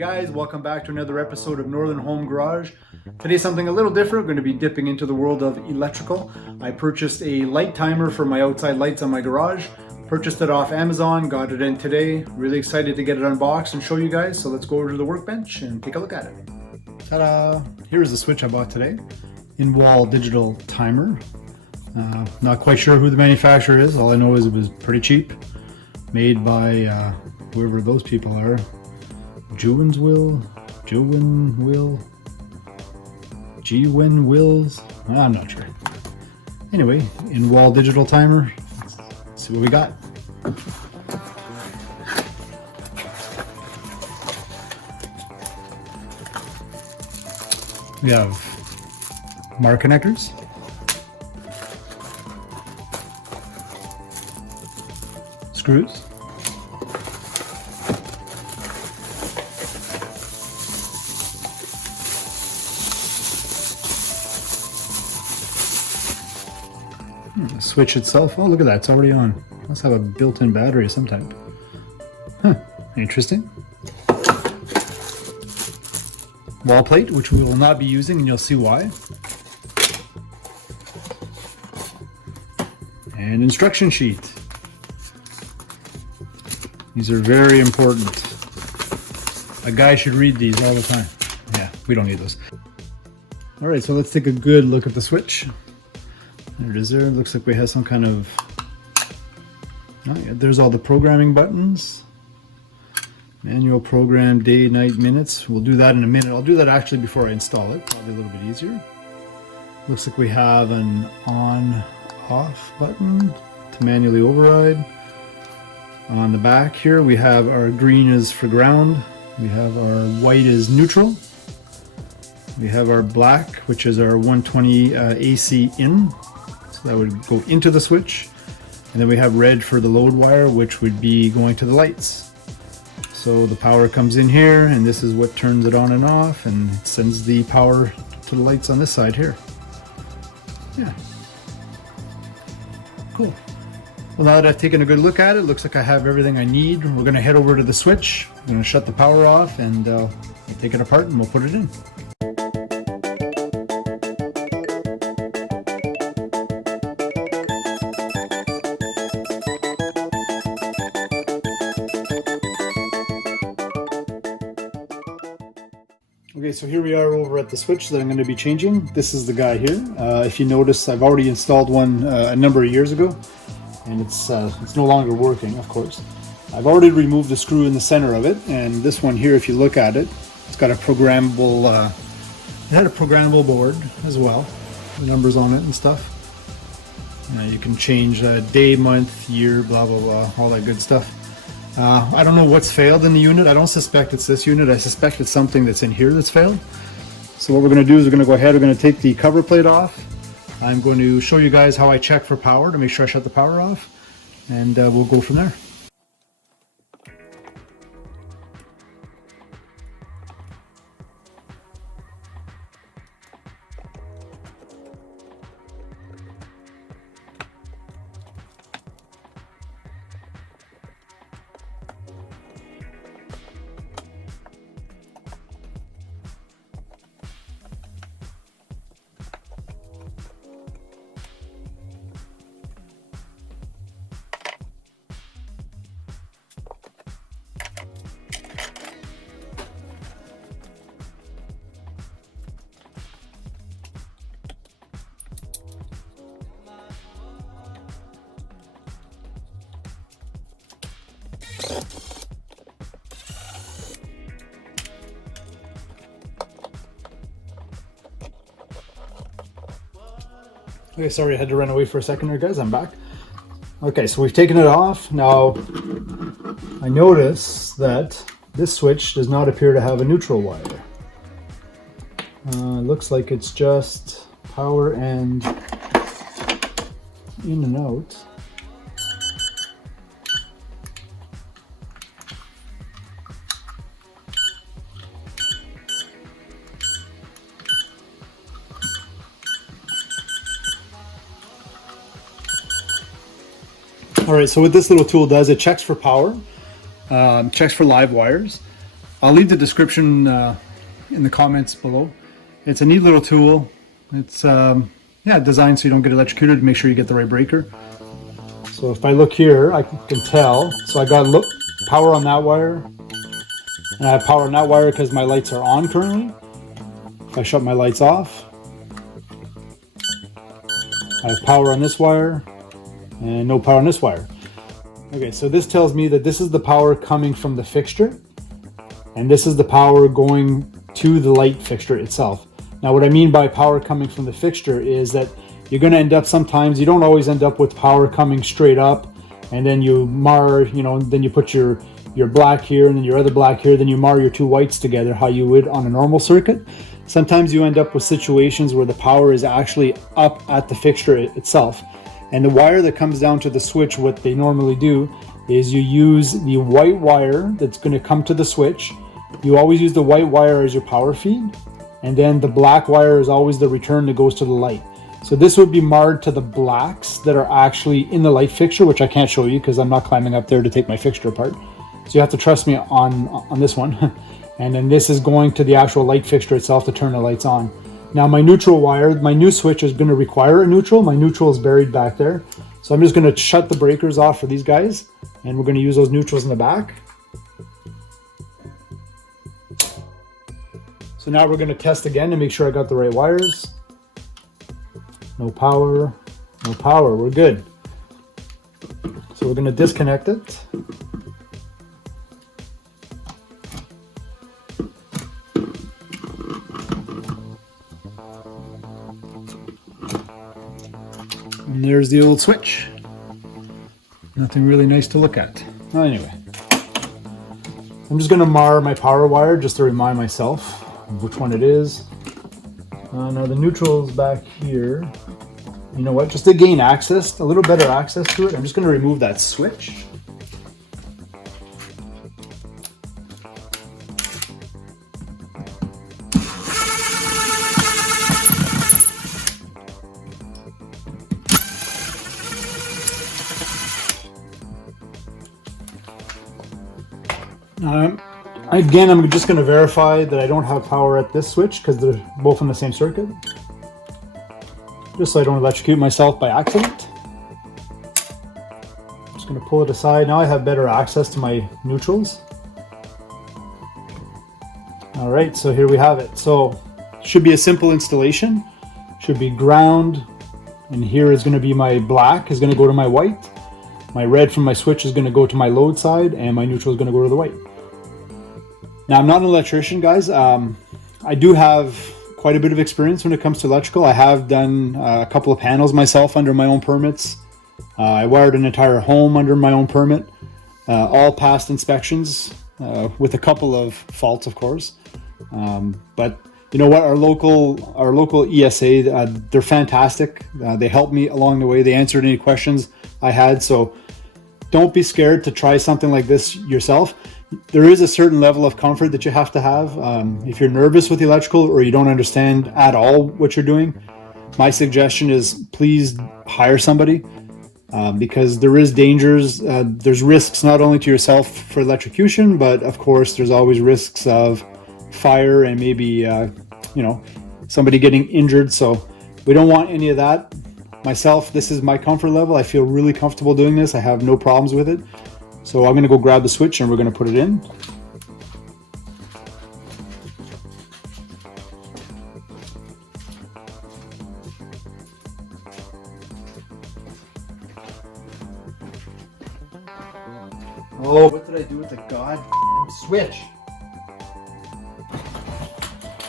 guys, welcome back to another episode of Northern Home Garage. Today something a little different. We're going to be dipping into the world of electrical. I purchased a light timer for my outside lights on my garage. Purchased it off Amazon, got it in today. Really excited to get it unboxed and show you guys. So let's go over to the workbench and take a look at it. Ta-da! Here's the switch I bought today. In-wall digital timer. Not quite sure who the manufacturer is. All I know is it was pretty cheap. Made by whoever those people are. Jewin Wills. I'm not sure. Anyway, in-wall digital timer. Let's see what we got. We have mark connectors. Screws. The switch itself, oh look at that, it's already on. Must have a built-in battery of some type. Huh, interesting. Wall plate, which we will not be using, and you'll see why. And instruction sheet. These are very important. A guy should read these all the time. Yeah, we don't need those. All right, so let's take a good look at the switch. There it is there. Looks like we have some kind of... Oh, yeah, there's all the programming buttons. Manual program, day, night, minutes. We'll do that in a minute. I'll do that actually before I install it. Probably a little bit easier. Looks like we have an on-off button to manually override. On the back here we have our green is for ground. We have our white is neutral. We have our black, which is our 120 AC in. So that would go into the switch. And then we have red for the load wire, which would be going to the lights. So the power comes in here, and this is what turns it on and off, and it sends the power to the lights on this side here. Yeah. Cool. Well, now that I've taken a good look at it, looks like I have everything I need. We're going to head over to the switch. I'm going to shut the power off, and we'll take it apart and we'll put it in. Okay, so here we are over at the switch that I'm going to be changing. This is the guy here. If you notice, I've already installed one a number of years ago, and it's no longer working, of course. I've already removed the screw in the center of it, and this one here, if you look at it, it's got a programmable, it had a programmable board as well, the numbers on it and stuff. You can change day, month, year, blah, blah, blah, all that good stuff. I don't know what's failed in the unit. I don't suspect it's this unit. I suspect it's something that's in here that's failed. So what we're going to do is we're going to go ahead, we're going to take the cover plate off. I'm going to show you guys how I check for power to make sure I shut the power off, and we'll go from there. Okay, sorry I had to run away for a second there, guys. I'm back. Okay, so we've taken it off. Now, I notice that this switch does not appear to have a neutral wire. Looks like it's just power and in and out. All right, so what this little tool does, it checks for power, checks for live wires. I'll leave the description in the comments below. It's a neat little tool. It's yeah, designed so you don't get electrocuted, to make sure you get the right breaker. So if I look here, I can tell. So I got power on that wire, and I have power on that wire because my lights are on currently. If I shut my lights off, I have power on this wire and no power on this wire. Okay, so this tells me that this is the power coming from the fixture, and this is the power going to the light fixture itself. Now, what I mean by power coming from the fixture is that you're going to end up, sometimes you don't always end up with power coming straight up, and then you mar, you know, then you put your black here and then your other black here, then you mar your two whites together how you would on a normal circuit. Sometimes you end up with situations where the power is actually up at the fixture itself. And the wire that comes down to the switch, what they normally do is you use the white wire that's going to come to the switch. You always use the white wire as your power feed, and then the black wire is always the return that goes to the light. So this would be marred to the blacks that are actually in the light fixture, which I can't show you because I'm not climbing up there to take my fixture apart. So you have to trust me on this one. And then this is going to the actual light fixture itself to turn the lights on. Now my neutral wire, my new switch is going to require a neutral. My neutral is buried back there. So I'm just going to shut the breakers off for these guys, and we're going to use those neutrals in the back. So now we're going to test again to make sure I got the right wires. No power, no power, we're good. So we're going to disconnect it. And there's the old switch. Nothing really nice to look at. Well, anyway, I'm just going to mar my power wire just to remind myself of which one it is. Now the neutral's back here. You know what? Just to gain access, a little better access to it, I'm just going to remove that switch. Again, I'm just going to verify that I don't have power at this switch because they're both on the same circuit. Just so I don't electrocute myself by accident. I'm just going to pull it aside. Now I have better access to my neutrals. All right, so here we have it. So should be a simple installation. Should be ground, and here is going to be my black is going to go to my white. My red from my switch is going to go to my load side, and my neutral is going to go to the white. Now, I'm not an electrician, guys. I do have quite a bit of experience when it comes to electrical. I have done a couple of panels myself under my own permits. I wired an entire home under my own permit. All passed inspections with a couple of faults, of course. But you know what? Our local ESA, they're fantastic. They helped me along the way. They answered any questions I had. So don't be scared to try something like this yourself. There is a certain level of comfort that you have to have. If you're nervous with electrical or you don't understand at all what you're doing, my suggestion is please hire somebody because there is dangers. There's risks not only to yourself for electrocution, but of course there's always risks of fire and maybe you know, somebody getting injured. So we don't want any of that. Myself, this is my comfort level. I feel really comfortable doing this. I have no problems with it. So I'm going to go grab the switch and we're going to put it in. Oh, what did I do with the goddamn switch?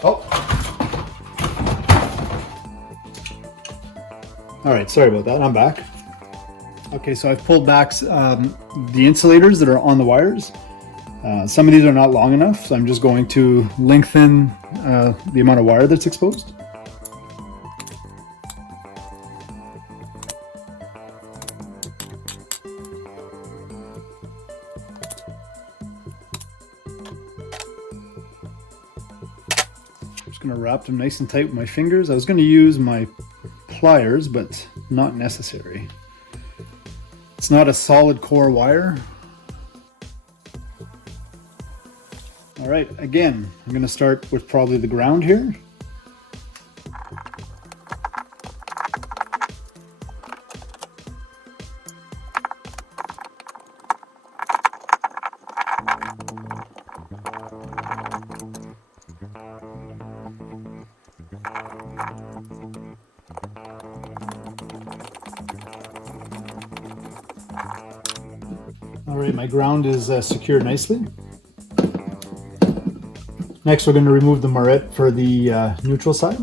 Oh. All right, sorry about that. I'm back. Okay, so I've pulled back the insulators that are on the wires. Some of these are not long enough, so I'm just going to lengthen the amount of wire that's exposed. Just going to wrap them nice and tight with my fingers. I was going to use my pliers, but not necessary. It's not a solid core wire. All right, again, I'm going to start with probably the ground here. All right, my ground is secured nicely. Next, we're going to remove the moret for the neutral side.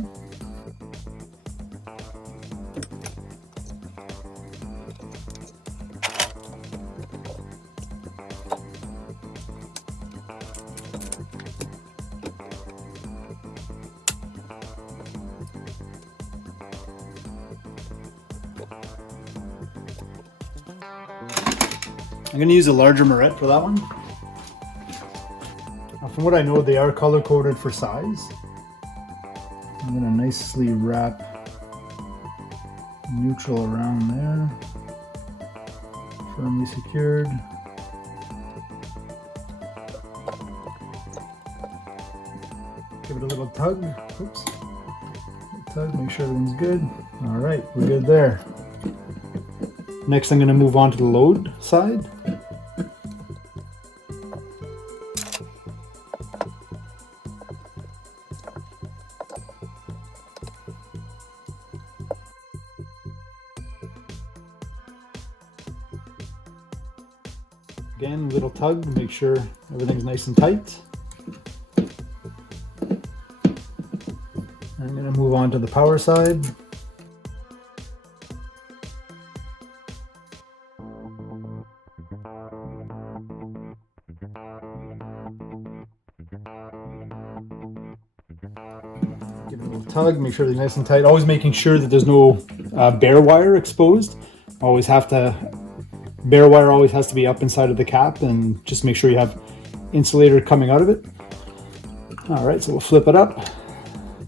I'm going to use a larger moret for that one. Now, from what I know, they are color coded for size. I'm going to nicely wrap neutral around there, firmly secured. Give it a little tug. Oops. Tug, make sure everything's good. All right, we're good there. Next, I'm going to move on to the load side. Again, little tug, make sure everything's nice and tight. I'm going to move on to the power side. Give it a little tug, make sure they're nice and tight. Always making sure that there's no bare wire exposed. Bare wire always has to be up inside of the cap, and just make sure you have insulator coming out of it. All right, so we'll flip it up,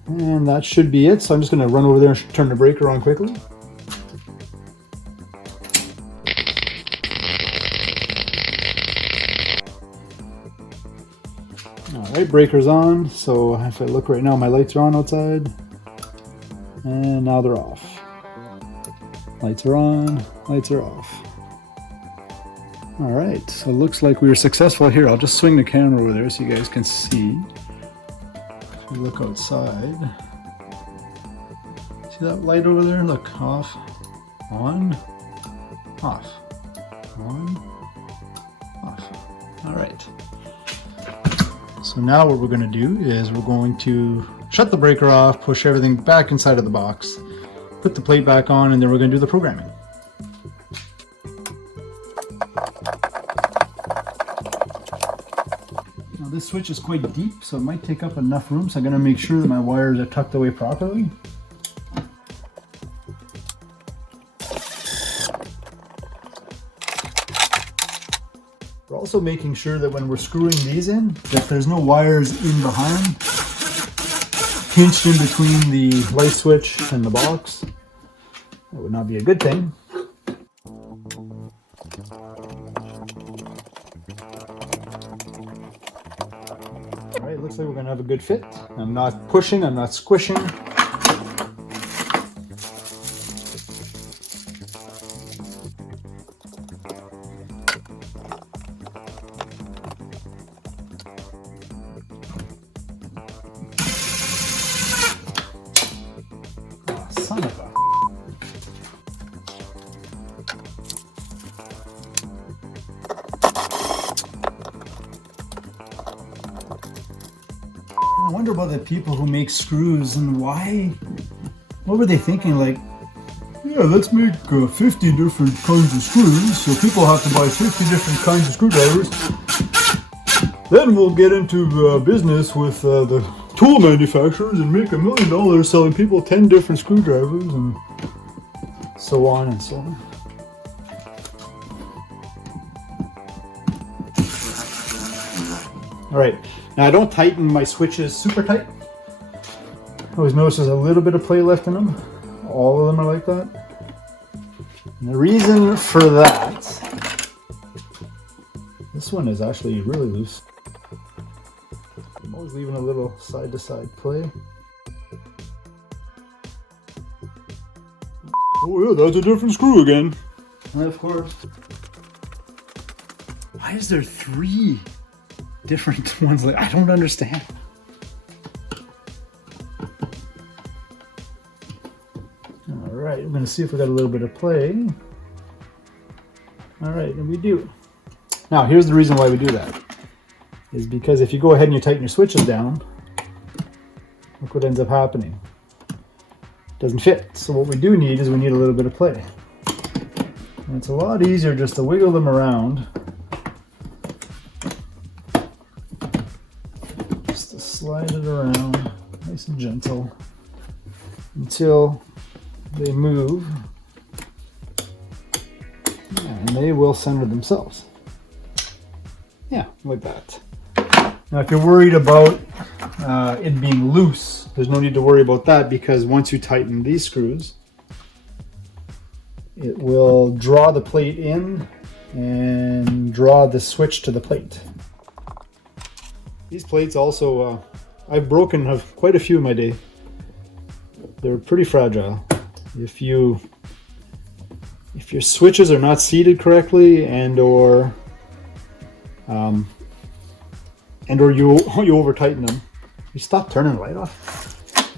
and that should be it. So I'm just going to run over there and turn the breaker on quickly. All right, breaker's on. So if I look right now, my lights are on outside, and now they're off. Lights are on, lights are off. All right, so it looks like we were successful here. I'll just swing the camera over there so you guys can see. If we look outside, see that light over there? Look, off, on, off, on, off. All right. So now what we're going to do is we're going to shut the breaker off, push everything back inside of the box, put the plate back on, and then we're going to do the programming. Now this switch is quite deep, so it might take up enough room, so I'm going to make sure that my wires are tucked away properly. We're also making sure that when we're screwing these in, that there's no wires in behind, pinched in between the light switch and the box. That would not be a good thing. All right, looks like we're gonna have a good fit. I'm not pushing, I'm not squishing. Son of a... I wonder about the people who make screws and why. What were they thinking? Like, yeah, let's make 50 different kinds of screws, so people have to buy 50 different kinds of screwdrivers. Then we'll get into business with the tool manufacturers and make $1 million selling people 10 different screwdrivers and so on and so on. All right, now I don't tighten my switches super tight. I always notice there's a little bit of play left in them. All of them are like that. And the reason for that, this one is actually really loose. leaving a little side-to-side play. Oh yeah, that's a different screw again. And of course. Why is there 3 different ones? Like, I don't understand. All right, we're gonna see if we got a little bit of play. All right, and we do. Now, here's the reason why we do that. Is because if you go ahead and you tighten your switches down, look what ends up happening. It doesn't fit. So what we do need is we need a little bit of play. And it's a lot easier just to wiggle them around. Just to slide it around, nice and gentle, until they move. Yeah, and they will center themselves. Yeah, like that. Now, if you're worried about it being loose, there's no need to worry about that, because once you tighten these screws, it will draw the plate in and draw the switch to the plate. These plates also, I've broken quite a few in my day. They're pretty fragile. If your switches are not seated correctly and/or you over tighten them, you stop turning the light off,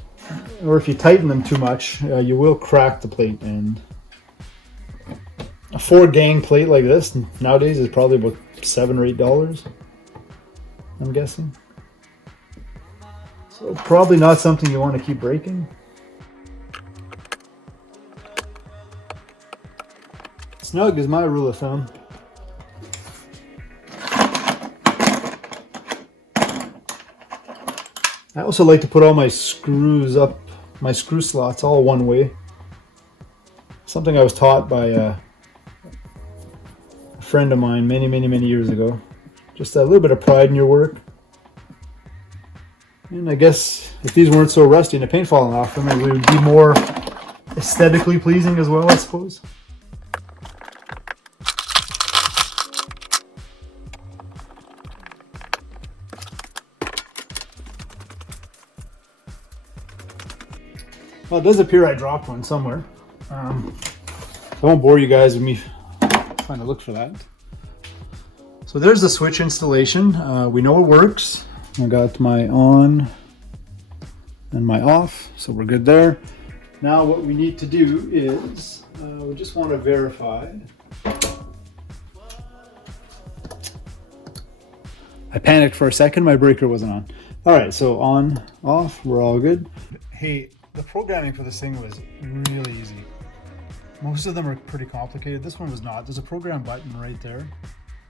or if you tighten them too much, you will crack the plate. And a 4-gang plate like this nowadays is probably about $7 or $8, I'm guessing. So probably not something you want to keep breaking. Snug is my rule of thumb. I also like to put all my screws up, my screw slots all one way. Something I was taught by a friend of mine many years ago. Just a little bit of pride in your work. And I guess if these weren't so rusty and the paint falling off them, it would be more aesthetically pleasing as well, I suppose. Well, it does appear I dropped one somewhere. I won't bore you guys with me trying to look for that. So there's the switch installation. We know it works. I got my on and my off, so we're good there. Now what we need to do is we just want to verify. I panicked for a second, my breaker wasn't on. All right, so on, off, we're all good. Hey, the programming for this thing was really easy. Most of them are pretty complicated. This one was not. There's a program button right there.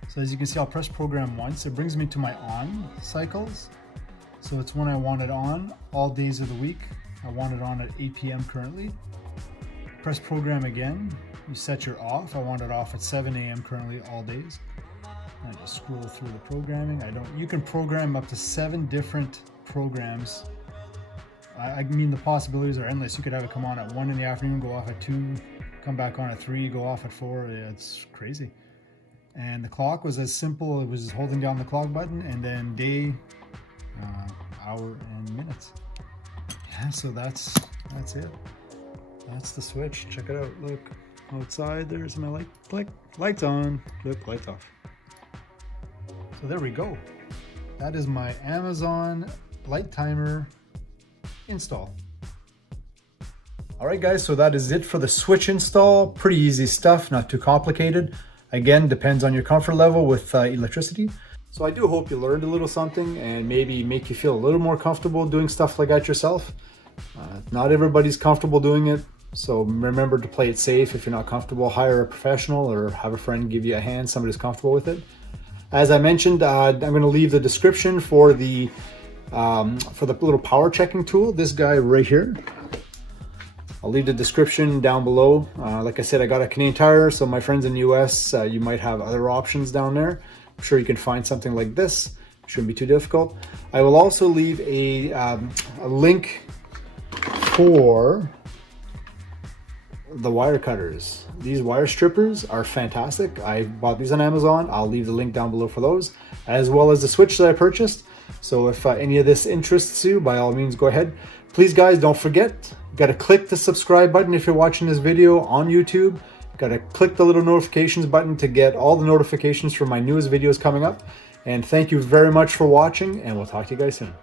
So as you can see, I'll press program once. It brings me to my on cycles. So it's when I want it on all days of the week. I want it on at 8 p.m. currently. Press program again. You set your off. I want it off at 7 a.m. currently all days. And I just scroll through the programming. You can program up to 7 different programs. I mean, the possibilities are endless. You could have it come on at 1 in the afternoon, go off at 2, come back on at 3, go off at 4. Yeah, it's crazy. And the clock was as simple. It was holding down the clock button and then day, hour, and minutes. Yeah, so that's it. That's the switch. Check it out. Look outside. There's my light. Lights on. Look, lights off. So there we go. That is my Amazon light timer install. All right, guys, so that is it for the switch install. Pretty easy stuff, not too complicated. Again, depends on your comfort level with electricity. So I do hope you learned a little something and maybe make you feel a little more comfortable doing stuff like that yourself. Not everybody's comfortable doing it, so remember to play it safe. If you're not comfortable, hire a professional or have a friend give you a hand, somebody who's comfortable with it. As I mentioned, I'm going to leave the description for the little power checking tool, this guy right here. I'll leave the description down below. Like I said, I got a Canadian Tire, so my friends in the US, you might have other options down there. I'm sure you can find something like this. Shouldn't be too difficult. I will also leave a link for the wire cutters. These wire strippers are fantastic. I bought these on Amazon. I'll leave the link down below for those, as well as the switch that I purchased. So if any of this interests you, by all means, go ahead. Please, guys, don't forget, you got to click the subscribe button if you're watching this video on YouTube. Got to click the little notifications button to get all the notifications for my newest videos coming up. And thank you very much for watching, and we'll talk to you guys soon.